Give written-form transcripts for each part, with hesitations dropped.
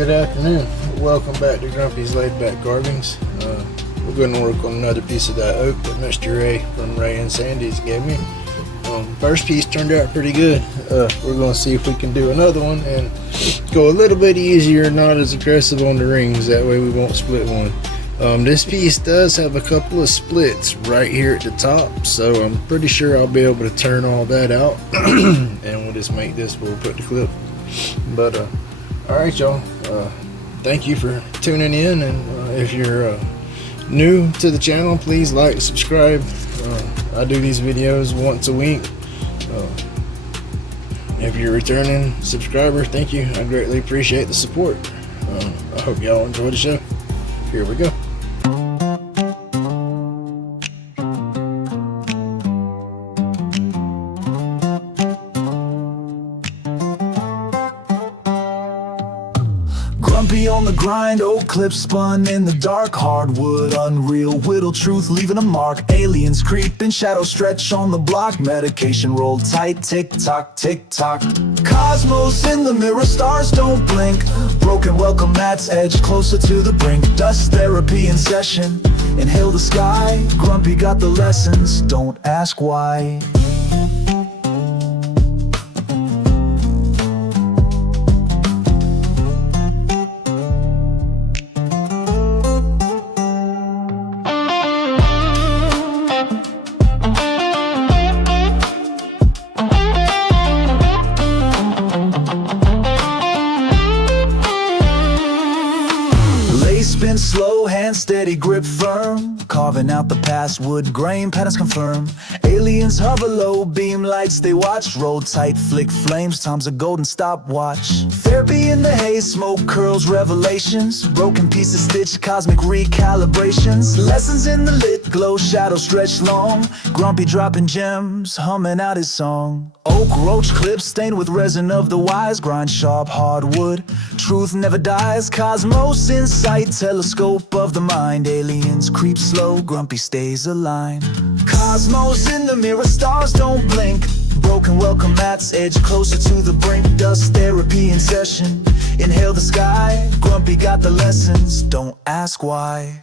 Good afternoon. Welcome back to Grumpy's Laid Back Carvings. We're going to work on another piece of that oak that Mr. Ray from Ray and Sandy's gave me. First piece turned out pretty good. We're going to see if we can do another one and go a little bit easier, not as aggressive on the rings. That way we won't split one. This piece does have a couple of splits right here at the top, so I'm pretty sure I'll be able to turn all that out and we'll just make this where we'll put the clip. But alright y'all, thank you for tuning in, and if you're new to the channel, please like, subscribe. I do these videos once a week. If you're a returning subscriber, thank you. I greatly appreciate the support. I hope y'all enjoy the show. Here we go. Grumpy on the grind, oak clip spun in the dark, hardwood, unreal, whittle truth leaving a mark. Aliens creeping, shadow stretch on the block, medication rolled tight, tick tock, tick tock. Cosmos in the mirror, stars don't blink. Broken welcome mats edge closer to the brink. Dust therapy in session, inhale the sky. Grumpy got the lessons, don't ask why. Spin slow, hand steady, grip firm. Carving out the past, wood grain, patterns confirm. Aliens hover low, beam lights they watch. Roll tight, flick flames, time's a golden stopwatch. Therapy in the haze, smoke curls, revelations. Broken pieces stitched, cosmic recalibrations. Lessons in the lit glow, shadow stretch long. Grumpy dropping gems, humming out his song. Oak, roach clips stained with resin of the wise. Grind sharp, hardwood, truth never dies. Cosmos in sight, telescope of the mind. Aliens creep slow, Grumpy stays aligned. Cosmos in the mirror, stars don't blink. Broken welcome mats edge closer to the brink. Dust therapy in session, inhale the sky. Grumpy got the lessons, don't ask why.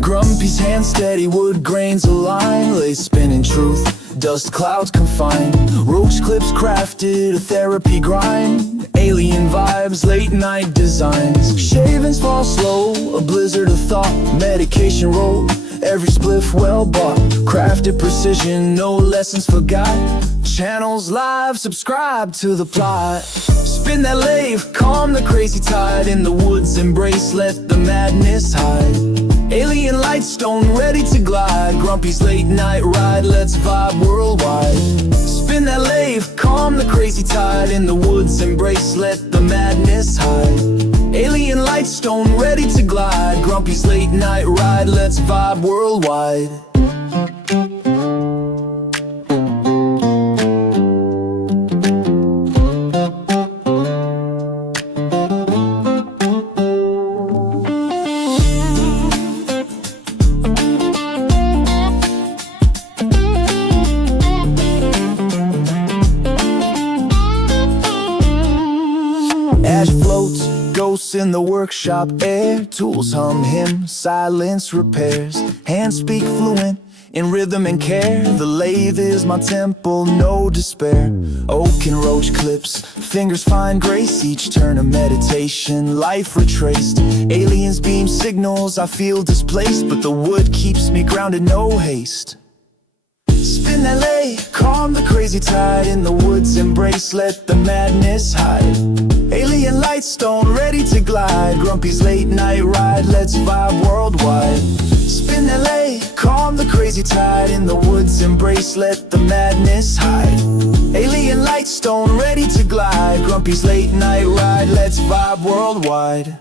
Grumpy's hand steady, wood grains align. Lace spinning truth, dust clouds confined. Roach clips crafted, a therapy grind. Alien vibes, late night designs. Shavings fall slow, a blizzard of thought. Medication roll, every spliff well bought. Crafted precision, no lessons forgot. Channels live, subscribe to the plot. Spin that lathe, calm the crazy tide. In the woods embrace, let the madness hide. Alien light stone ready to glide. Grumpy's late night ride, let's vibe worldwide. Spin that lathe, calm the crazy tide. In the woods embrace, let the madness hide. Alien light stone ready to glide. Grumpy's late night ride, let's vibe worldwide. Ash floats, ghosts in the workshop air. Tools hum hymn, silence repairs. Hands speak fluent in rhythm and care. The lathe is my temple, no despair. Oak and roach clips, fingers find grace. Each turn a meditation, life retraced. Aliens beam signals, I feel displaced. But the wood keeps me grounded, no haste. Spin that lathe, calm the crazy tide. In the woods embrace, let the madness hide. Alien light stone ready to glide. Grumpy's late night ride, let's vibe worldwide. Spin that lathe, Calm the crazy tide in the woods, embrace, let the madness hide. Alien light stone ready to glide, Grumpy's late night ride, let's vibe worldwide.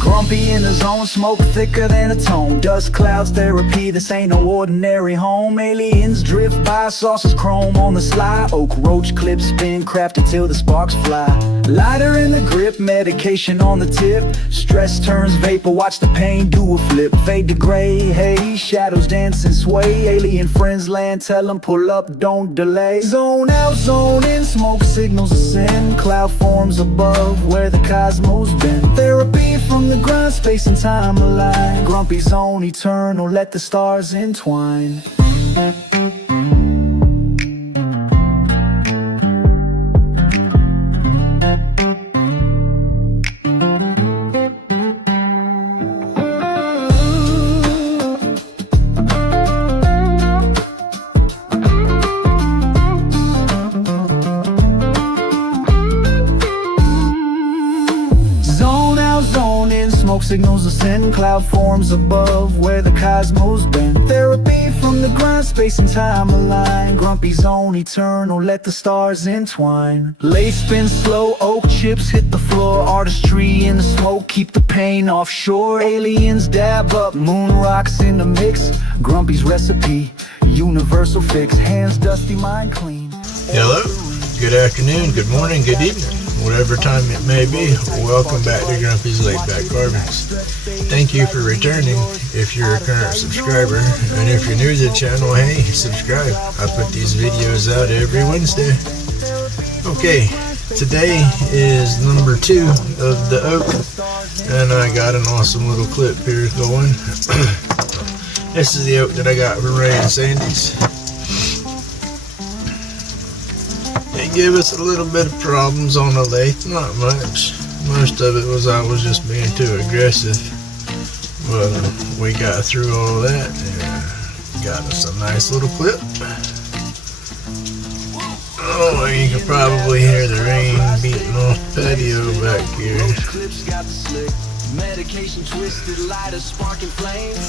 Grumpy in the zone, smoke thicker than a tome. Dust clouds therapy, this ain't no ordinary home. Aliens drift by, saucers chrome on the sly. Oak roach clips spin, crafted till the sparks fly. Lighter in the grip, medication on the tip. Stress turns vapor, watch the pain do a flip. Fade to gray, hey, shadows dance and sway. Alien friends land, tell them pull up, don't delay. Zone out, zone in, smoke signals ascend. Cloud forms above where the cosmos bend. Therapy from the grind, space and time align. Grumpy zone eternal, let the stars entwine. Smoke signals ascend, cloud forms above where the cosmos bend. Therapy from the grind, space and time align. Grumpy zone eternal, let the stars entwine. Lathe spins slow, oak chips hit the floor. Artistry in the smoke, keep the pain offshore. Aliens dab up, moon rocks in the mix. Grumpy's recipe, universal fix. Hands dusty, mind clean. Hello, good afternoon, good morning, good evening. Whatever time it may be, welcome back to Grumpy's Laid Back Carvings. Thank you for returning if you're a current subscriber, and if you're new to the channel, hey, subscribe. I put these videos out every Wednesday. Okay, today is number 2 of the oak, and I got an awesome little clip here going. This is the oak that I got from Ray and Sandy's. It gave us a little bit of problems on the lathe, not much. Most of it was I was just being too aggressive. But we got through all that and got us a nice little clip. Oh, you can probably hear the rain beating off the patio back here.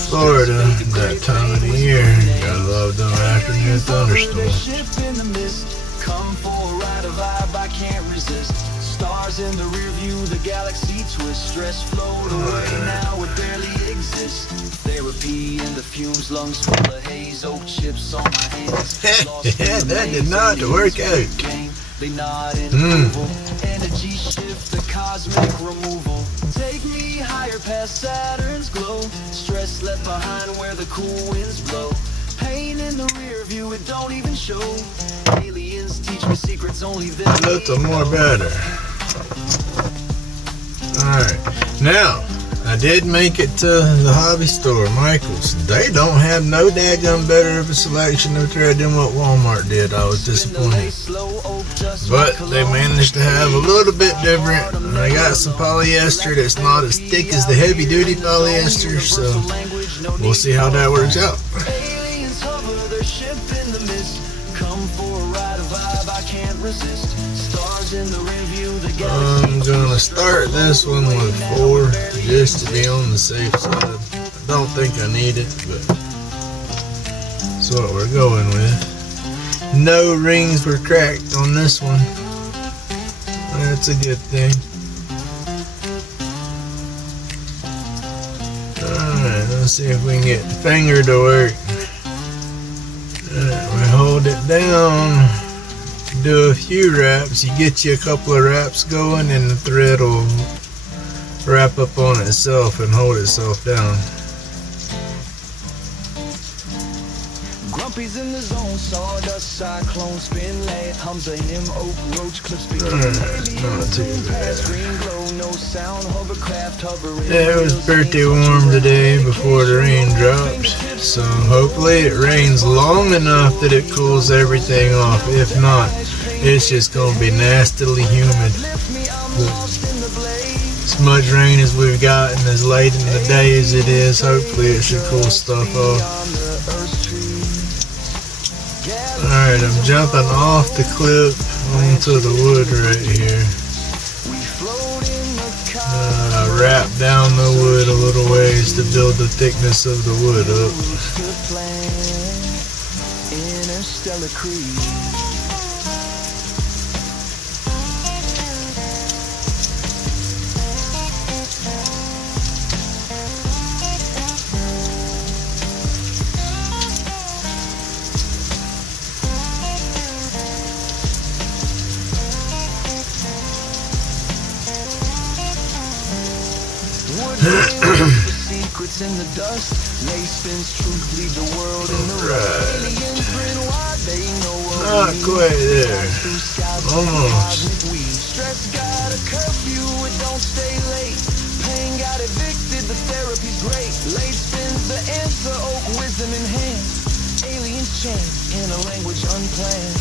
Florida, that time of the year. Gotta love them afternoon thunderstorms. Come for a ride, a vibe I can't resist. Stars in the rear view, the galaxy twist. Stress float away, now it barely exists. Therapy in the fumes, lungs full of haze. Oak chips on my hands. Yeah, that did not work out. They nod in approval. Energy shift, the cosmic removal. Take me higher past Saturn's glow. Stress left behind where the cool winds blow. Pain in the rear view, it don't even show. Aliens teach me secrets only them. A little more better. Alright, now I did make it to the hobby store, Michael's. They don't have no daggum better of a selection of thread than what Walmart did. I was disappointed. But they managed to have a little bit different. I got some polyester that's not as thick as the heavy duty polyester, so we'll see how that works out. I'm gonna start this one with 4 just to be on the safe side. I don't think I need it, but that's what we're going with. No rings were cracked on this one. That's a good thing. Alright, let's see if we can get the finger to work. Alright, we hold it down. Do a few wraps. You get you a couple of wraps going and the thread will wrap up on itself and hold itself down. Grumpy's in the zone, sawdust, cyclone, spin late, hums of him, oak, roach, clips begin. Not too bad. Green glow, no sound, hovercraft hovering. Yeah, it was pretty warm today before the rain dropped. So hopefully it rains long enough that it cools everything off. If not, it's just gonna be nastily humid. As much rain as we've got and as late in the day as it is, hopefully it should cool stuff off. Alright, I'm jumping off the clip onto the wood right here. Wrap down the wood a little ways to build the thickness of the wood up. Secrets in the dust, Lathe spins truth, lead the world in the aliens grin wide, they know what Not quite there. Almost. Stress got a curfew, it don't stay late. Pain got evicted, the therapy's great. Lathe spins the answer, oak wisdom in hand. Aliens chant in a language unplanned.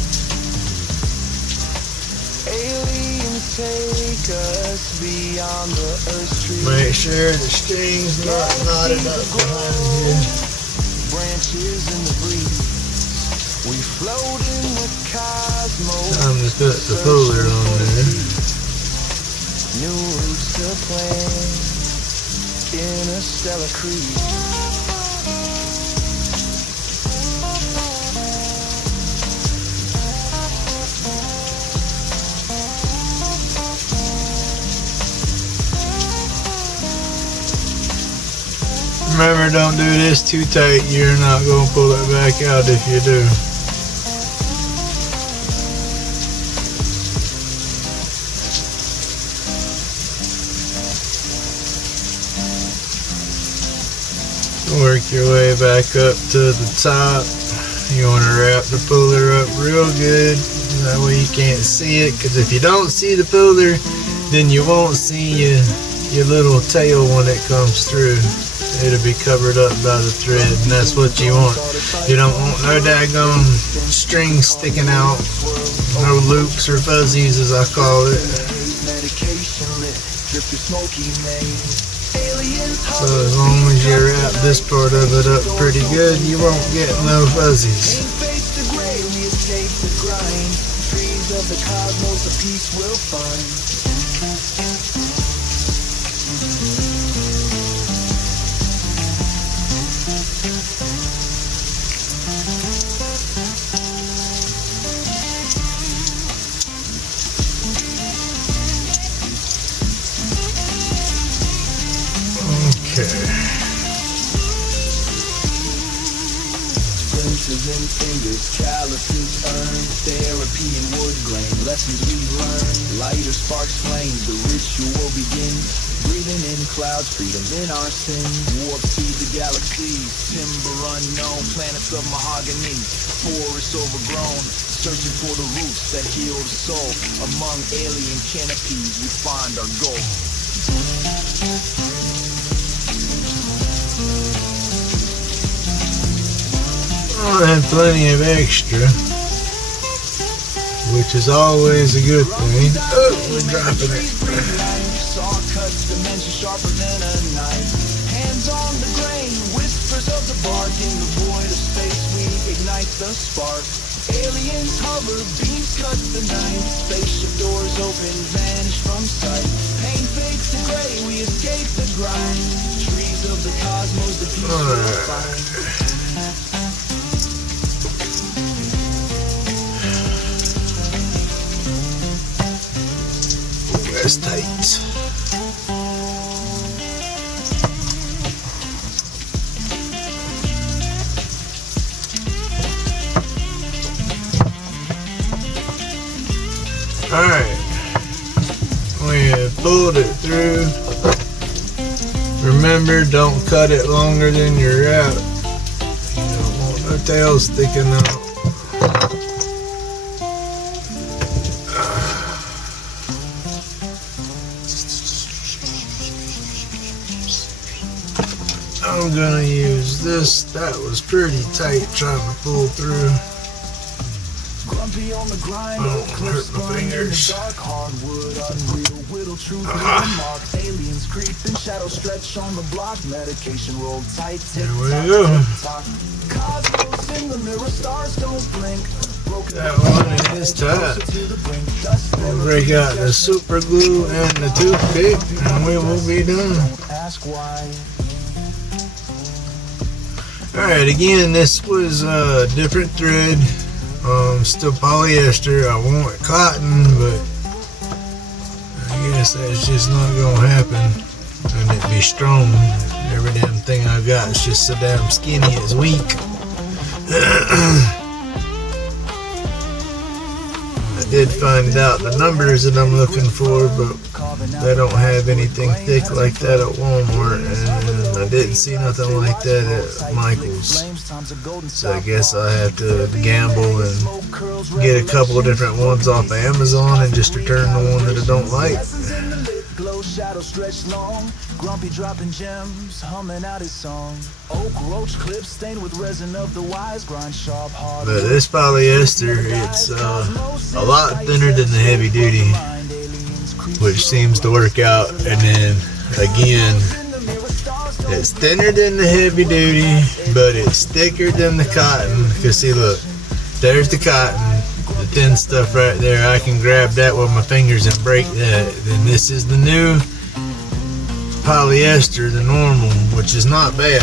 Aliens take us beyond the earth's trees. Make sure the string's not knotted up behind you. Branches in the breeze. We float in the cosmos. Time to put the puller on there. New routes to plan. Interstellar creed. Remember, don't do this too tight. You're not going to pull it back out if you do. Work your way back up to the top. You want to wrap the puller up real good. That way you can't see it. Because if you don't see the puller, then you won't see your little tail when it comes through. It'll be covered up by the thread, and that's what you want. You don't want no daggone strings sticking out, no loops or fuzzies as I call it. So as long as you wrap this part of it up pretty good, you won't get no fuzzies. In fingers, calluses earn therapy in wood grain, lessons we learn. Lighter sparks flames, the ritual begins. Breathing in clouds, freedom in our sins. Warp through the galaxies, timber unknown, planets of mahogany, forests overgrown. Searching for the roots that heal the soul. Among alien canopies, we find our goal. I have plenty of extra, which is always a good thing. Oh, we're dropping it. Saw cuts, dimension sharper than a knife. Hands on the grain, whispers of the bark. In the void of space, we ignite the spark. Aliens hover, beams cut the night. Spaceship doors open, vanish from sight. Pain fades to gray, we escape the grind. Trees of the cosmos, the peace we'll find. That's tight. Alright, we have pulled it through. Remember, don't cut it longer than your wrap. You don't want no tail sticking out. I'm gonna use this. That was pretty tight trying to pull through. I don't want to hurt my fingers. There we go. That one is tight. We'll break out the super glue and the toothpick and we will be done. Alright, again, this was a different thread. Still polyester. I want cotton, but I guess that's just not gonna happen. And it be strong. Every damn thing I got is just so damn skinny, it's weak. I did find out the numbers that I'm looking for, but they don't have anything thick like that at Walmart, and I didn't see nothing like that at Michael's. So I guess I have to gamble and get a couple of different ones off of Amazon and just return the one that I don't like. Shadow stretched long, Grumpy dropping gems, humming out his song. Oak roach clips stained with resin of the wise, grind sharp hard. But this polyester, it's a lot thinner than the heavy duty, which seems to work out. And then again, it's thinner than the heavy duty, but it's thicker than the cotton. Cause see, look, there's the cotton. The thin stuff right there, I can grab that with my fingers and break that. Then this is the new polyester, the normal, which is not bad.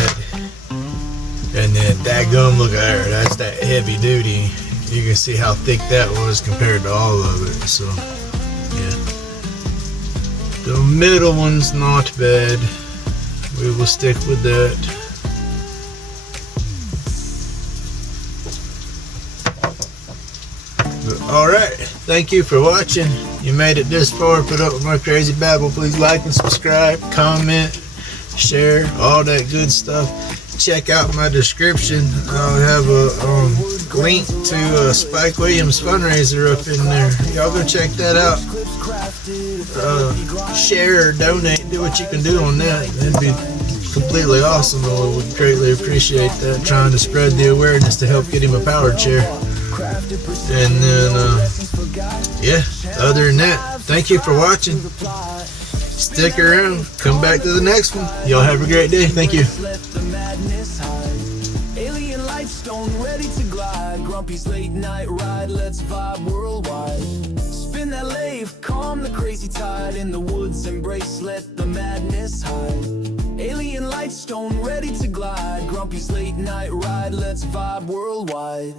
And then that gum, look at there, that's that heavy duty. You can see how thick that was compared to all of it. So yeah, the middle one's not bad. We will stick with that. Alright, thank you for watching. You made it this far, put up with my crazy babble. Please like and subscribe, comment, share, all that good stuff. Check out my description. I'll have a link to Spike Williams fundraiser up in there. Y'all go check that out. Share or donate, do what you can do on that. It'd be completely awesome. I would greatly appreciate that. Trying to spread the awareness to help get him a power chair. And then, yeah, other than that, thank you for watching. Stick around. Come back to the next one. Y'all have a great day. Thank you. Alien light stone ready to glide. Grumpy's late night ride. Let's vibe worldwide. Spin that lathe, calm the crazy tide. In the woods, embrace, let the madness hide. Alien light stone ready to glide. Grumpy's late night ride. Let's vibe worldwide.